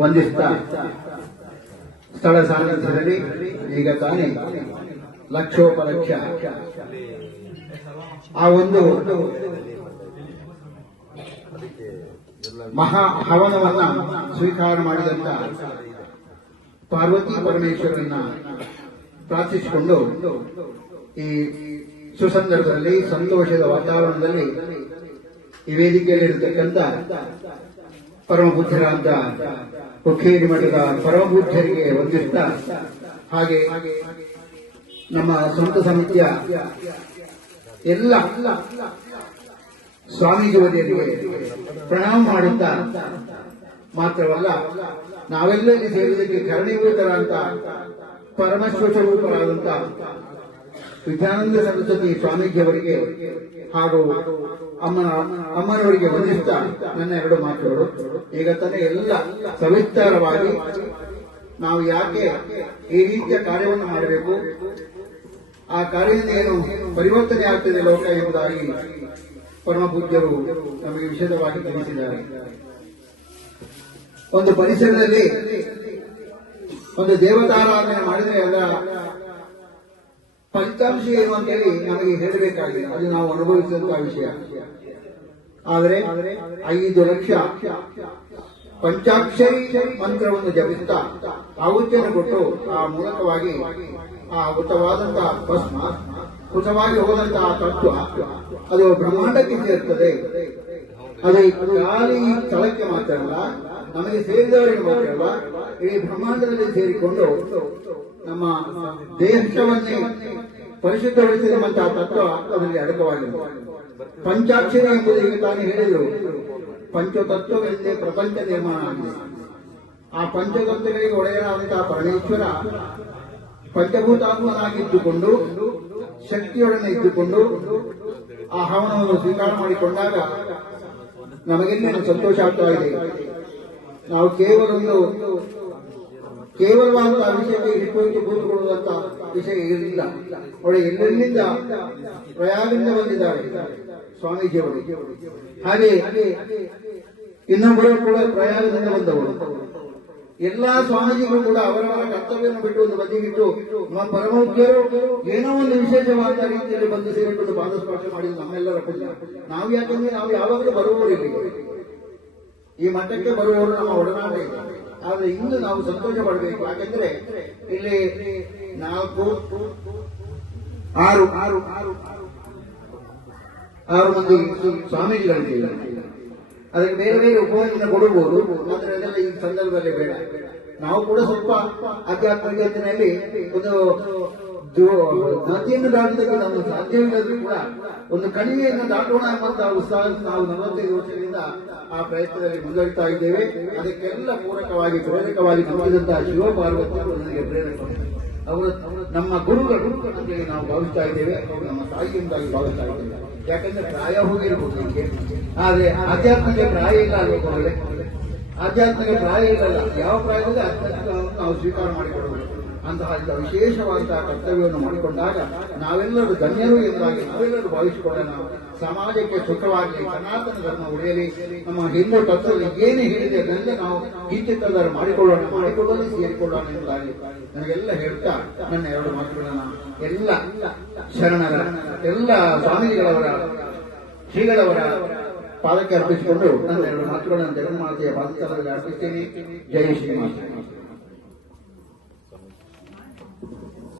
ವಂದಿಸ್ತಾ ಸ್ಥಳ ಸಾನ್ನಿಧ್ಯದಲ್ಲಿ ಈಗ ತಾನೇ ಲಕ್ಷೋಪಲಕ್ಷ ಆ ಒಂದು ಮಹಾ ಹವನವನ್ನ ಸ್ವೀಕಾರ ಮಾಡಿದಂತ ಪಾರ್ವತಿ ಪರಮೇಶ್ವರನ್ನ ಪ್ರಾರ್ಥಿಸಿಕೊಂಡು ಈ ಸುಸಂದರ್ಭದಲ್ಲಿ ಸಂತೋಷದ ವಾತಾವರಣದಲ್ಲಿ ಈ ವೇದಿಕೆಯಲ್ಲಿರತಕ್ಕಂಥ ಪರಮಬುದ್ಧರಾದ ಹುಕ್ಕೇರಿ ಮಠದ ಪರಮಬುದ್ಧರಿಗೆ ವಂದಿಸ್ತಾ ಹಾಗೆ ನಮ್ಮ ಸ್ವಂತ ಸಮಿತಿಯ ಎಲ್ಲ ಸ್ವಾಮೀಜಿ ಸ್ವಾಮೀಜಿಯವರಿಗೆ ಪ್ರಣಾಮ ಮಾಡುತ್ತಾ ಮಾತ್ರವಲ್ಲ, ನಾವೆಲ್ಲ ಇಲ್ಲಿ ಸೇರಿದಕ್ಕೆ ಕರಣೀಭೂತರಾದಂತ ಪರಮಶ್ವರೂಪರಾದಂತ ವಿದ್ಯಾನಂದ ಸರಸ್ವತಿ ಸ್ವಾಮೀಜಿಯವರಿಗೆ ಹಾಗೂ ಅಮ್ಮನ ಅಮ್ಮನವರಿಗೆ ವಂದಿಸ್ತಾ ನನ್ನ ಎರಡು ಮಾತುಗಳು. ಈಗ ತಾನೇ ಎಲ್ಲ ಸವಿಸ್ತಾರವಾಗಿ ನಾವು ಯಾಕೆ ಈ ರೀತಿಯ ಕಾರ್ಯವನ್ನು ಮಾಡಬೇಕು? ಆ ಕಾರ್ಯದಿಂದ ಏನು ಪರಿವರ್ತನೆ ಆಗ್ತದೆ ಲೋಕ ಎಂಬುದಾಗಿ ಪರಮ ಪೂಜ್ಯರು ನಮಗೆ ವಿಶೇಷವಾಗಿ ತಿಳಿಸಿದ್ದಾರೆ. ಒಂದು ಪರಿಸರದಲ್ಲಿ ಒಂದು ದೇವತಾರಾಧನೆ ಮಾಡಿದರೆ ಅದರ ಫಲಿತಾಂಶ ಏನು ಅಂತೇಳಿ ನಮಗೆ ಹೇಳಬೇಕಾಗಿದೆ. ಅದು ನಾವು ಅನುಭವಿಸಿದಂತಹ ವಿಷಯ. ಆದರೆ ಐದು ಲಕ್ಷ ಪಂಚಾಕ್ಷರಿ ಮಂತ್ರವನ್ನು ಜಪಿಸುತ್ತಾ ಆಹುತಿಯನ್ನು ಕೊಟ್ಟು ಆ ಮೂಲಕವಾಗಿ ಆ ಹುತವಾದಂತಹ ಭಸ್ಮ, ಹುತವಾಗಿ ಹೋದಂತಹ ತತ್ವ, ಅದು ಬ್ರಹ್ಮಾಂಡಕ್ಕೆ ಸೇರ್ತದೆ ಅದೇ ಖಾಲಿ ಈ ಸ್ಥಳಕ್ಕೆ ಮಾತ್ರ ಅಲ್ಲ, ನಮಗೆ ಸೇರಿದವರಿಗೆ ಮಾತ್ರ ಅಲ್ಲ, ಇಡೀ ಬ್ರಹ್ಮಾಂಡದಲ್ಲಿ ಸೇರಿಕೊಂಡು ನಮ್ಮ ದೇಹವನ್ನೇ ಪರಿಶುದ್ಧಗೊಳಿಸಿರುವಂತಹ ತತ್ವ ಅದರಲ್ಲಿ ಅಡಕವಾಗಿದೆ ಪಂಚಾಕ್ಷರ ಎಂಬುದು ಈಗ ತಾನೇ ಹೇಳಿದರು. ಪಂಚತತ್ವಗಳಿಂದ ಪ್ರಪಂಚ ನಿರ್ಮಾಣ ಆಗಿದೆ. ಆ ಪಂಚತತ್ವಗಳಿಗೆ ಒಡೆಯನಾದಂತಹ ಪರಮೇಶ್ವರ ಪಂಚಭೂತಾತ್ಮನಾಗಿದ್ದುಕೊಂಡು, ಶಕ್ತಿಯೊಡನೆ ಇದ್ದುಕೊಂಡು, ಆ ಹವನವನ್ನು ಸ್ವೀಕಾರ ಮಾಡಿಕೊಂಡಾಗ ನಮಗೆಲ್ಲ ಸಂತೋಷ ಆಗ್ತಾ ಇದೆ? ನಾವು ಕೇವಲ ಒಂದು ಕೇವಲವಾದಂತಹ ವಿಷಯಕ್ಕೆ ಇಷ್ಟೊಂದು ಕೂತುಕೊಳ್ಳುವಂತ ವಿಷಯ ಇರಲಿಲ್ಲ. ಅವಳು ಎಲ್ಲೆಲ್ಲಿಂದ ಪ್ರಯಾಗದಿಂದ ಬಂದಿದ್ದಾಳೆ? ಸ್ವಾಮೀಜಿಯವರು. ಹಾಗೆ ಇನ್ನೊಬ್ಬರು ಕೂಡ ಪ್ರಯಾಗದಿಂದ ಬಂದವಳು ಎಲ್ಲಾ ಸ್ವಾಮೀಜಿಗಳು ಕೂಡ ಅವರವರ ಕರ್ತವ್ಯವನ್ನು ಬಿಟ್ಟು ಒಂದು ಬದಿಗಿಟ್ಟು ನಮ್ಮ ಪರಮೋದ್ಯರು ಏನೋ ಒಂದು ವಿಶೇಷವಾದ ರೀತಿಯಲ್ಲಿ ಬಂದು ಸೇರಿಕೊಂಡು ಪಾದಸ್ಪರ್ಶ ಮಾಡಿದ್ದು ನಮ್ಮೆಲ್ಲರ ಪುಣ್ಯ. ನಾವು ಯಾಕಂದ್ರೆ ನಾವು ಯಾವಾಗಲೂ ಬರುವವರು ಈ ಮಠಕ್ಕೆ ಬರುವವರು ನಮ್ಮ ಒಡನಾಟ ಇದೆ ಆದ್ರೆ ಇಂದು ನಾವು ಸಂತೋಷ ಪಡಬೇಕು. ಯಾಕಂದ್ರೆ ಇಲ್ಲಿ ನಾಲ್ಕು, ಆರು ಆರು ಆರು ಆರು ಮಂದಿ ಇಲ್ಲ ಅದಕ್ಕೆ ಬೇರೆ ಬೇರೆ ಉಪಯೋಗ ಕೊಡಬಹುದು. ಆದ್ರೆ ಅದೆಲ್ಲ ಈ ಸಂದರ್ಭದಲ್ಲಿ ಬೇಡ. ನಾವು ಕೂಡ ಸ್ವಲ್ಪ ಅಧ್ಯಾತ್ಮ ಒಂದು ನದಿಯನ್ನು ದಾಟಲಿಕ್ಕೆ ನಾವು ಸಾಧ್ಯವಿಲ್ಲದ್ರೂ ಕೂಡ ಒಂದು ಕಣಿವೆಯನ್ನು ದಾಟೋಣ ಎಂಬಂತಹ ಉತ್ಸಾಹ ನಾವು ನಲವತ್ತೈದು ವರ್ಷದಿಂದ ಆ ಪ್ರಯತ್ನದಲ್ಲಿ ಮುಂದುವರಿತಾ ಇದ್ದೇವೆ. ಅದಕ್ಕೆಲ್ಲ ಪೂರಕವಾಗಿ, ಪ್ರೇರಕವಾಗಿ ತುಂಬಿದಂತಹ ಶಿವಪಾರ್ವತಿ ನನಗೆ ಪ್ರೇರಣೆ ಅವರು ನಮ್ಮ ಗುರುಗಳು ಅಂತೇಳಿ ನಾವು ಭಾವಿಸ್ತಾ ಇದ್ದೇವೆ. ಅವರು ನಮ್ಮ ತಾಯಿಯಿಂದಾಗಿ ಭಾವಿಸ್ತಾ ಇದ್ದೇವೆ ಯಾಕಂದ್ರೆ ಪ್ರಾಯ ಹೋಗಿರಬಹುದು ನಮಗೆ. ಆದ್ರೆ ಆಧ್ಯಾತ್ಮಿಕ ಪ್ರಾಯ ಇಲ್ಲ ಅಲ್ವೇ ಆಧ್ಯಾತ್ಮಿಕ ಪ್ರಾಯ ಇಲ್ಲ ಯಾವ ಪ್ರಾಯದಲ್ಲಿ ಆಧ್ಯಾತ್ಮಿಕವನ್ನು ನಾವು ಸ್ವೀಕಾರ ಮಾಡಿಕೊಳ್ಳಬಹುದು ಅಂತಹ ಇಂಥ ವಿಶೇಷವಾದಂತಹ ಕರ್ತವ್ಯವನ್ನು ಮಾಡಿಕೊಂಡಾಗ ನಾವೆಲ್ಲರೂ ಧನ್ಯರು ಎಂದಾಗಿ ನಾವೆಲ್ಲರೂ ಭಾವಿಸಿಕೊಳ್ಳೋಣ ಸಮಾಜಕ್ಕೆ ಸುಖವಾಗಲಿ, ಸನಾತನ ಧರ್ಮ ಉಳಿಯಲಿ ನಮ್ಮ ಹಿಂದೂ ತತ್ವದಲ್ಲಿ ಏನೇ ಹೇಳಿದೆ ಅದನ್ನೆಲ್ಲ ನಾವು ಕಿಂಚಿತ್ತಲ್ಲರೂ ಮಾಡಿಕೊಳ್ಳೋಣ, ಮಾಡಿಕೊಳ್ಳಲು, ಸೇರಿಕೊಳ್ಳೋಣ ಎಂಬುದಾಗಿ ನನಗೆಲ್ಲ ಹೇಳ್ತಾ ನನ್ನ ಎರಡು ಮಾತುಗಳನ್ನ ಎಲ್ಲ ಶರಣರ, ಎಲ್ಲ ಸ್ವಾಮೀಜಿಗಳವರ, ಶ್ರೀಗಳವರ ಪಾದಕ್ಕೆ ಅರ್ಪಿಸಿಕೊಂಡು ನನ್ನ ಎರಡು ಮಾತುಗಳನ್ನು ಜಗನ್ಮಾತೆಯ ಪಾದಕ್ಕೆ ಅರ್ಪಿಸ್ತೇನೆ. ಜಯ ಶ್ರೀನಿವಾಸ